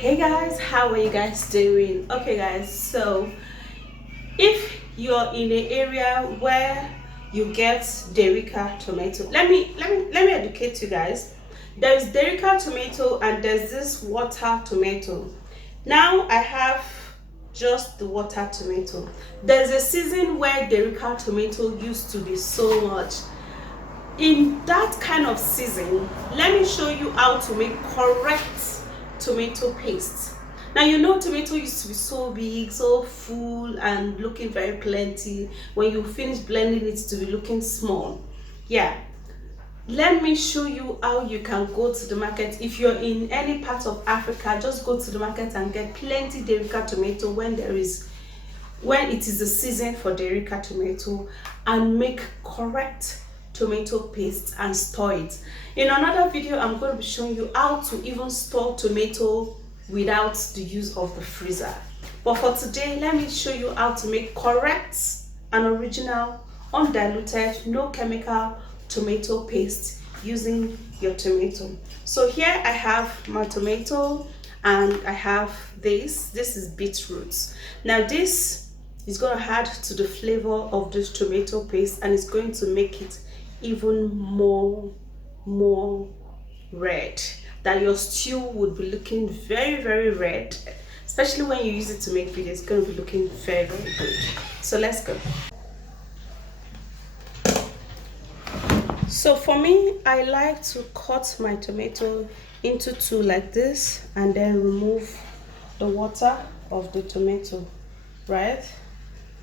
Hey guys, how are you guys doing? Okay guys, so if you're in an area where you get Derica tomato, let me educate you guys. There's Derica tomato and there's this water tomato. Now I have just the water tomato. There's a season where Derica tomato used to be so much. In that kind of season, let me show you how to make correct tomato paste. Now you know tomato used to be so big, so full and looking very plenty. When you finish blending it to be looking small. Yeah, let me show you how you can go to the market. If you're in any part of Africa, just go to the market and get plenty Derica tomato when it is the season for Derica tomato, and make correct tomato paste and store it. In another video, I'm going to be showing you how to even store tomato without the use of the freezer. But for today, let me show you how to make correct and original, undiluted, no chemical tomato paste using your tomato. So here I have my tomato and I have this is beetroot. Now this is going to add to the flavor of this tomato paste, and it's going to make it even more red, that your stew would be looking very red, especially when you use it to make videos. It's going to be looking very good. So let's go. So for me, I like to cut my tomato into two like this and then remove the water of the tomato, right?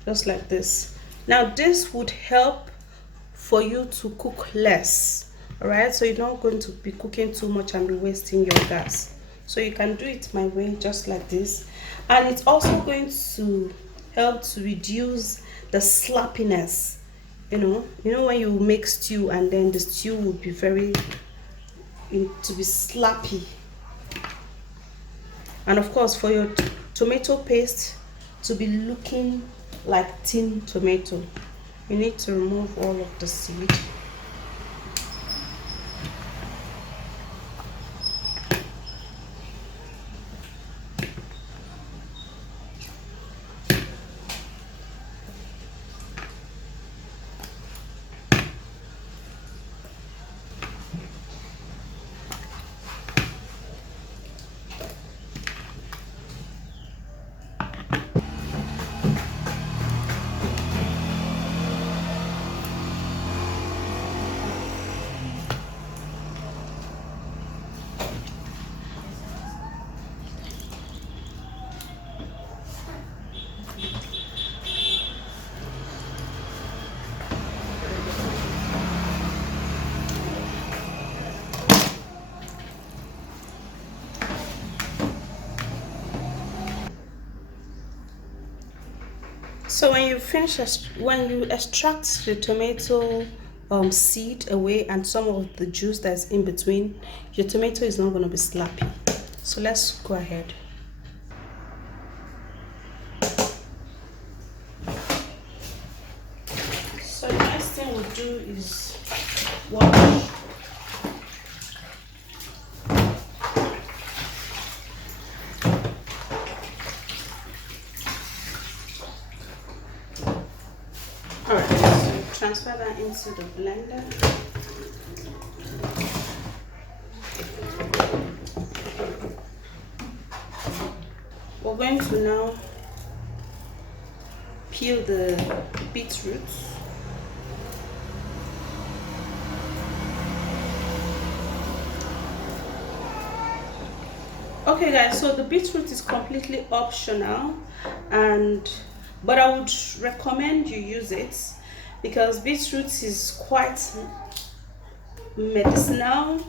Just like this. Now this would help for you to cook less, all right? So you're not going to be cooking too much and be wasting your gas. So you can do it my way, just like this. And it's also going to help to reduce the slappiness. You know when you make stew and then the stew will be to be slappy. And of course, for your tomato paste to be looking like tin tomato, you need to remove all of the seed. So when you extract the tomato seed away and some of the juice that's in between, your tomato is not going to be slappy. So let's go ahead. So the next thing we'll do is wash. Alright, so transfer that into the blender. We're going to now peel the beetroot. Okay guys, so the beetroot is completely optional, but I would recommend you use it because beetroot is quite medicinal.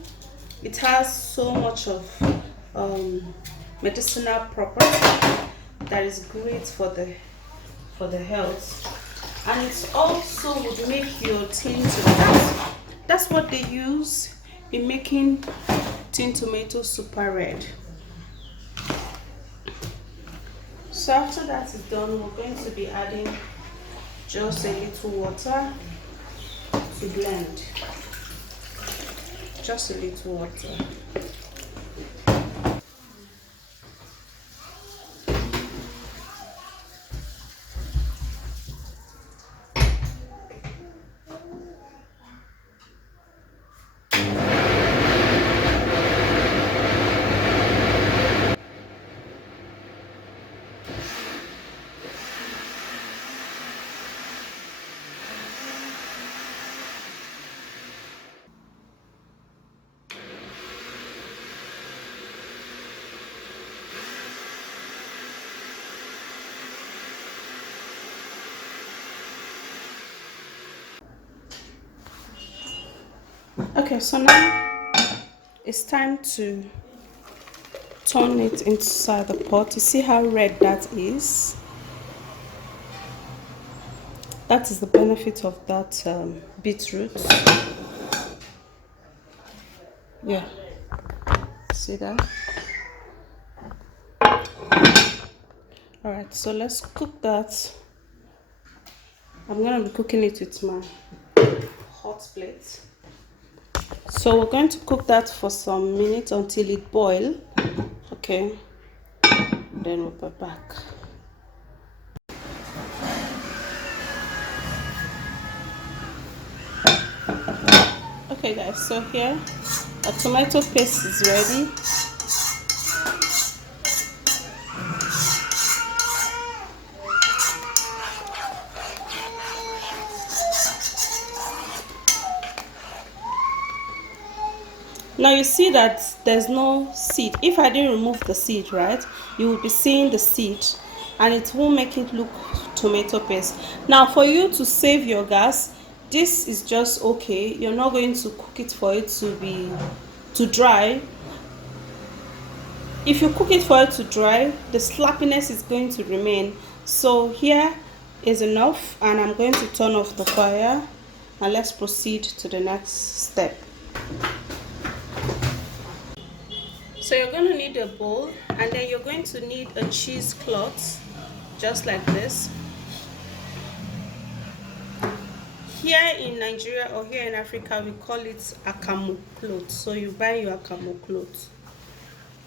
It has so much of medicinal property that is great for the health, and it also would make your tin tomato. That's what they use in making tin tomato super red. So after that is done, we're going to be adding just a little water to blend. Just a little water. Okay, so now it's time to turn it inside the pot. You see how red that is? That is the benefit of that beetroot. Yeah, see that? All right, so let's cook that. I'm gonna be cooking it with my hot plate. So we're going to cook that for some minutes until it boils. Okay, then we'll be back. Okay guys, so here our tomato paste is ready. Now you see that there's no seed. If I didn't remove the seed, right, you will be seeing the seed and it won't make it look tomato paste. Now for you to save your gas, this is just okay. You're not going to cook it for it to dry. If you cook it for it to dry, the slappiness is going to remain. So here is enough, and I'm going to turn off the fire and let's proceed to the next step. So you're going to need a bowl, and then you're going to need a cheesecloth, just like this. Here in Nigeria or here in Africa, we call it akamu cloth. So you buy your akamu cloth,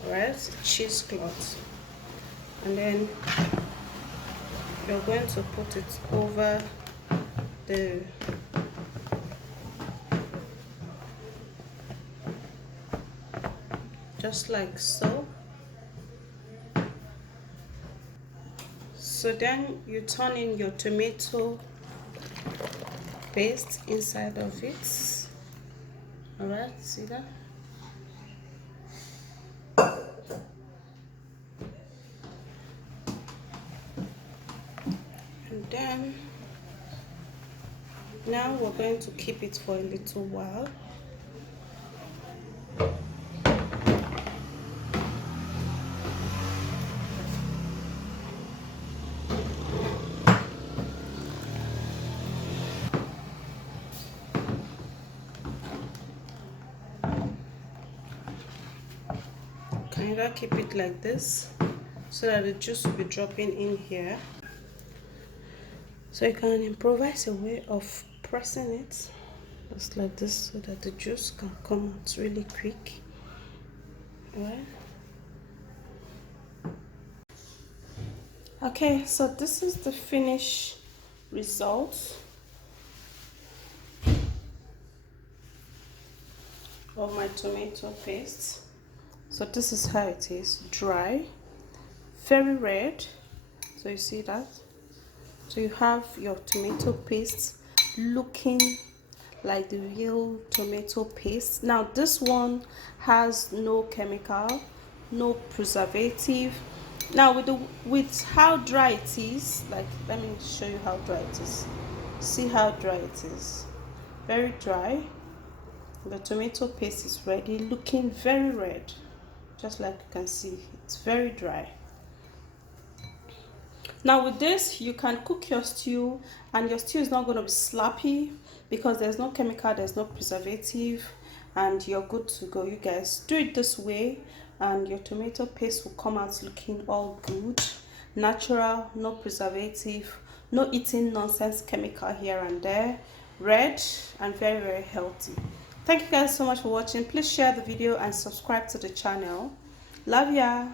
alright, cheesecloth, and then you're going to put it over the just like so. So then you turn in your tomato paste inside of it. All right, see that? And then now we're going to keep it for a little while. Can either keep it like this so that the juice will be dropping in here. So you can improvise a way of pressing it just like this so that the juice can come out really quick. Alright. Okay, so this is the finished result of my tomato paste. So this is how it is: dry, very red. So you see that? So you have your tomato paste looking like the real tomato paste. Now this one has no chemical, no preservative. Now with how dry it is, like, let me show you how dry it is. See how dry it is? Very dry. The tomato paste is ready, looking very red, just like you can see. It's very dry. Now with this, you can cook your stew, and your stew is not going to be sloppy because there's no chemical, there's no preservative, and you're good to go. You guys do it this way and your tomato paste will come out looking all good, natural, no preservative, no eating nonsense chemical here and there, red and very, very healthy. Thank you guys so much for watching. Please share the video and subscribe to the channel. Love ya.